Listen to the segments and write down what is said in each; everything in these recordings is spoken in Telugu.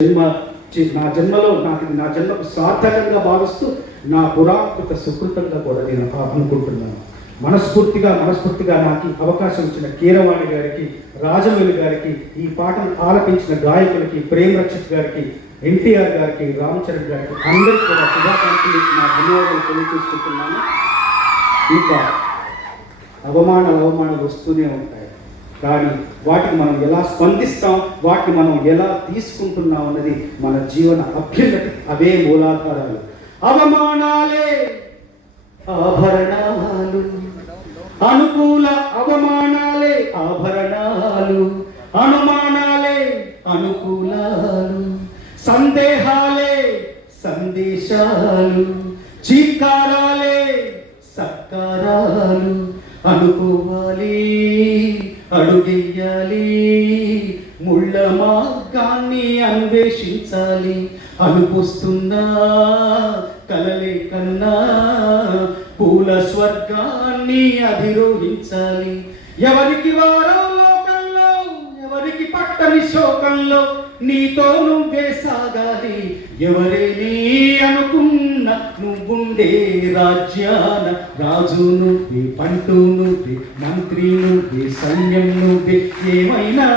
నా జన్మలో నా జన్మకు సార్థకంగా భావిస్తూ నా పురాకృత సుకృతంగా కూడా నేను అనుకుంటున్నాను. మనస్ఫూర్తిగా నాకు అవకాశం ఇచ్చిన కీరవాణి గారికి, రాజమౌళి గారికి, ఈ పాటను ఆలపించిన గాయకులకి, ప్రేమ్ రక్షిత్ గారికి, ఎన్టీఆర్ గారికి, రామ్ చరణ్ గారికి అందరికీ కూడా శుభాకాంక్షలు, నా ధన్యవాదాలు తెలియజేసుకుంటున్నాను. ఇంకా అవమానాలు వస్తూనే ఉంటాయి, కానీ వాటికి మనం ఎలా స్పందిస్తాం, వాటిని మనం ఎలా తీసుకుంటున్నాం అన్నది మన జీవన అభ్యున్నతి. అవే మూలాధారాలు. అవమానాలే ఆభరణాలు, అనుకూల అవమానాలే ఆభరణాలు, అనుమానాలే అనుకూలాలు, సందేహాలే సందేశాలు, చీకారాలే సత్కారాలు. అనుకోవాలి, అడుగెయ్యాలి, ముళ్ళ మార్గాన్ని అన్వేషించాలి. అనుకొస్తున్నా కలలే కన్నా పూల స్వర్గాన్ని అధిరోహించాలి. ఎవరికి వారో లోకంలో, ఎవరికి పట్టని శోకంలో నీతో నువ్వే సాగాలి. ఎవరేని అనుకున్న నువ్వుండే రాజ్యాన రాజు నువ్వే, పంటూ నువ్వే, మంత్రి నువ్వే, సైన్యం నువ్వే. ఏమైనా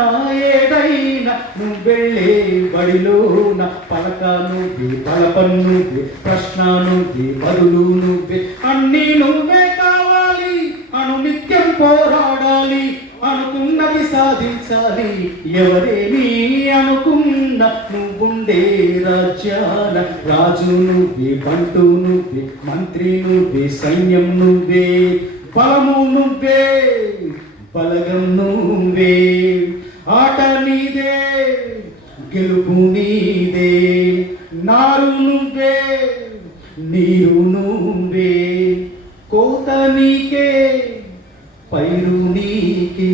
ఏదైనా నువ్వెళ్ళే బడిలోన పలక నువ్వే, బలపం నువ్వే, ప్రశ్న నువ్వే, బదులు నువ్వే. అన్నీ నువ్వే కావాలి, అనునిత్యం పోరాడాలి, అనుకున్నది సాధించాలి. ఎవరేమి అనుకున్న నువ్వుండే రాజ్యాల రాజు నువ్వే, బంటు నువ్వే, మంత్రి నువ్వే, సైన్యం నువ్వే, బలము నువ్వే, బలగం నువ్వే. ఆట నీదే, గెలుపు నీదే, నారు నువ్వే, నీరు నువ్వే. కోత నీకే, పైరు నీకే.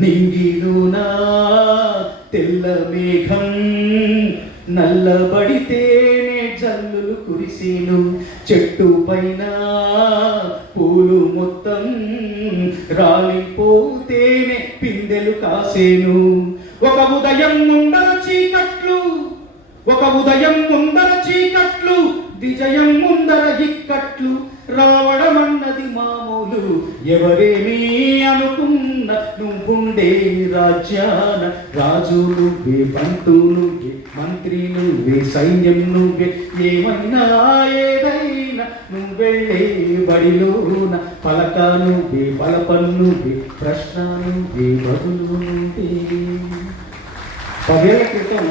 నింగిలోనా తెల్ల మేఘం నల్లబడితేనే జల్లులు కురిసేను. చెట్టు పైన పూలు మొత్తం రాలిపోతేనే పిందెలు కాసేను. ఒక ఉదయం ముందర చీకట్లు, ఒక ఉదయం ముందర చీకట్లు, విజయం ముందర ఇక్కట్లు. రావడం అన్నది మామూలు. ఎవరేమీ అనుకున్న నువ్వుండే రాజ్యాన రాజు నువ్వే, బంటు నువ్వే, మంత్రి నువ్వే, సైన్యం నువ్వే. ఏమైనా ఏదైనా నువ్వెళ్ళే బడిలోన పలక నువ్వే, బలపం నువ్వే, ప్రశ్న నువ్వే, బదులు నువ్వే. 10 ఏళ్ల క్రితం